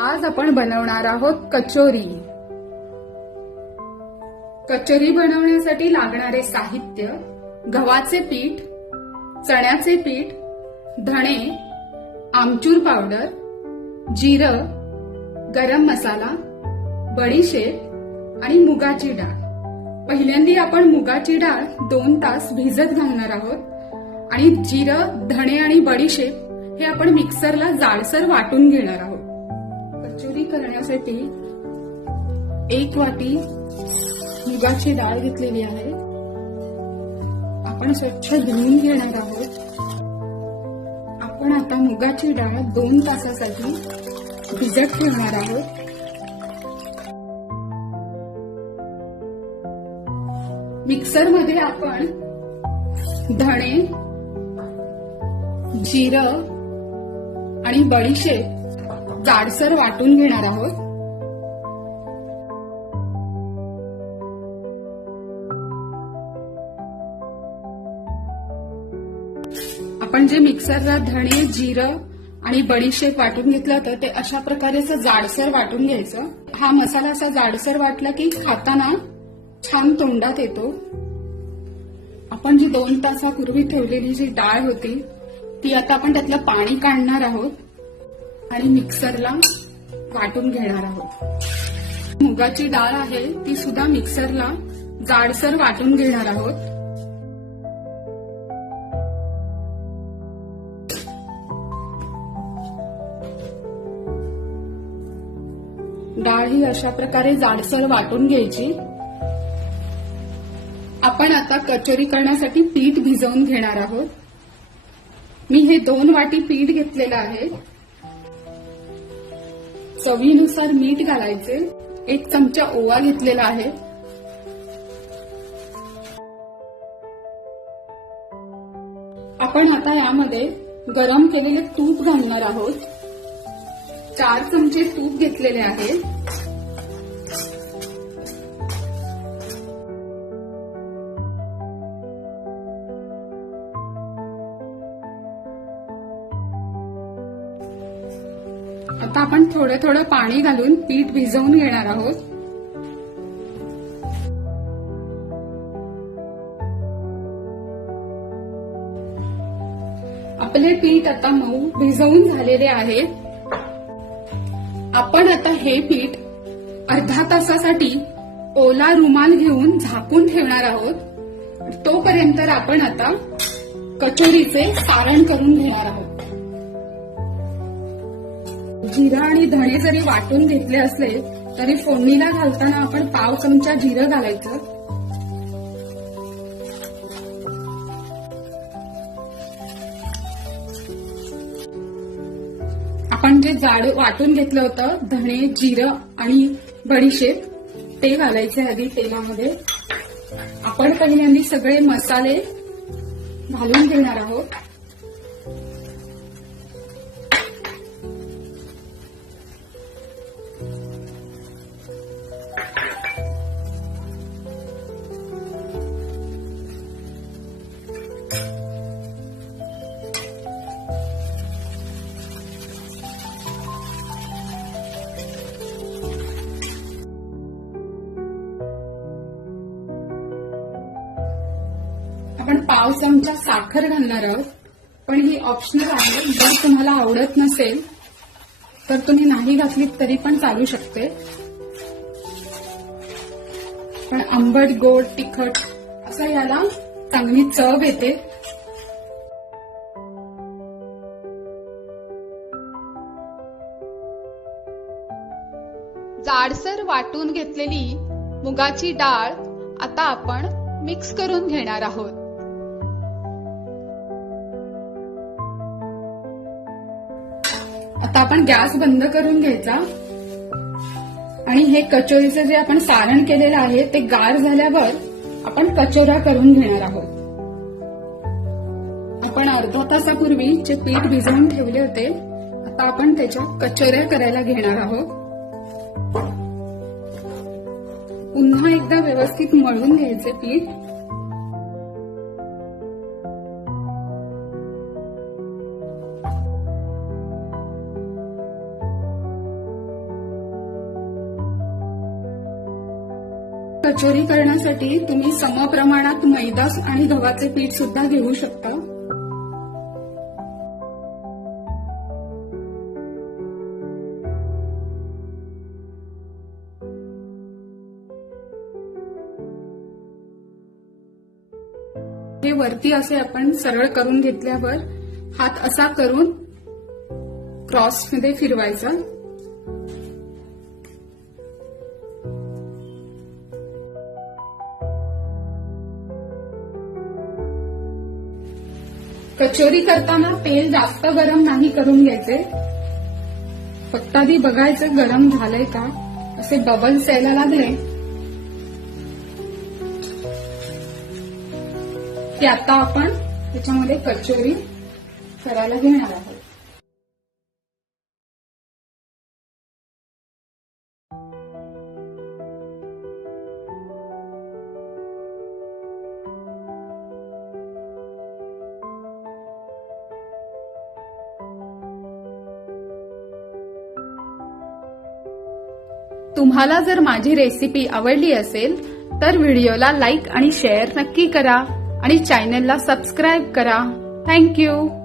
आज आपण बनवणार आहोत कचोरी. कचोरी बनवण्यासाठी लागणारे साहित्य: गव्हाचे पीठ, चण्याचे पीठ, धणे, आमचूर पावडर, जिरं, गरम मसाला, बडीशेप आणि मुगाची डाळ. पहिल्यांदा आपण मुगाची डाळ 2 तास भिजत घालणार आहोत आणि जिरं, धणे आणि बडीशेप हे आपण मिक्सरला जाडसर वाटून घेणार आहोत. कचोरी करण्यासाठी 1 वाटी मुगाची डाळ घेतलेली आहे. आपण स्वच्छ धुवून घेणार आहोत. आपण आता मुगाची डाळ 2 तासासाठी भिजत ठेवणार आहोत. मिक्सरमध्ये आपण धणे, जिरं आणि बडीशेप जाडसर वाटून घेणार आहोत. आपण जे मिक्सरला धणे, जिरं आणि बडीशेप वाटून घेतलं होतं ते अशा प्रकारे जाडसर वाटून घ्यायचं. हा मसाला असा जाडसर वाटला की खाताना छान तोंडात येतो. आपण जी 2 तासापूर्वी ठेवलेली जी डाळ होती ती आता आपण त्यातलं पाणी काढणार आहोत आणि मिक्सरला वाटून घेणार आहोत. मुगाची डाळ आहे ती सुद्धा मिक्सरला जाडसर वाटून घेणार आहोत. डाळ ही अशा प्रकारे जाडसर वाटून घ्यायची. आपण आता कचोरी करण्यासाठी पीठ भिजवून घेणार आहोत. मी हे 2 वाटी पीठ घेतलेलं आहे. चवीनुसार मीठ घालायचे. 1 चमचा ओवा घेतलेला आहे. आपण आता यामध्ये गरम केलेले तूप घालणार आहोत. 4 चमचे तूप घेतलेले आहे. आता आपण थोडं थोडं पाणी घालून पीठ भिजवून घेणार आहोत. आपले पीठ आता मऊ भिजवून झालेले आहे. आपण आता हे पीठ अर्धा तासासाठी ओला रुमाल घेऊन झाकून ठेवणार आहोत. तोपर्यंत आपण आता कचोरीचे सारण करून घेणार आहोत. जिरं आणि धणे जरी वाटून घेतले असले तरी फोडणीला घालताना आपण पाव चमचा जिरं घालायचं. आपण जे जाड वाटून घेतलं होतं धणे, जिरं आणि बडीशेप ते घालायचे आधी तेलामध्ये. आपण पहिल्यांदा सगळे मसाले घालून घेणार आहोत. आपण पाव चमचा साखर घालणार आहोत. पण ही ऑप्शनल आहे. जर तुम्हाला आवडत नसेल तर तुम्ही नाही घातलीत तरी पण चालू शकते. पण आंबट, गोड, तिखट असं याला चांगली चव येते. जाडसर वाटून घेतलेली मुगाची डाळ आता आपण मिक्स करून घेणार आहोत. आता आपण गॅस बंद करून घ्यायचा आणि हे कचोरीचं जे आपण सारण केलेलं आहे ते गार झाल्यावर आपण कचोऱ्या करून घेणार आहोत. आपण अर्धा तासापूर्वी जे पीठ भिजवून ठेवले होते आता आपण त्याच्या कचोऱ्या करायला घेणार आहोत. पुन्हा एकदा व्यवस्थित मळून घ्यायचे पीठ. कचोरी करण्यासाठी तुम्ही समप्रमाणात मैदा आणि गव्हाचे पीठ सुद्धा घेऊ शकता. हे वरती असे आपण सरळ करून घेतल्यावर हात असा करून क्रॉस मध्ये फिरवायचा. कचोरी करताना तेल जास्त गरम नाही करून घ्यायचे. फक्त आधी बघायचं गरम झालंय का, असे बबल्स यायला लागले की आता आपण त्याच्यामध्ये कचोरी करायला घेणार आहोत. तुम्हाला जर माझी रेसिपी आवडली असेल तर व्हिडिओला लाईक आणि शेअर नक्की करा आणि चॅनलला सबस्क्राईब करा. थँक्यू.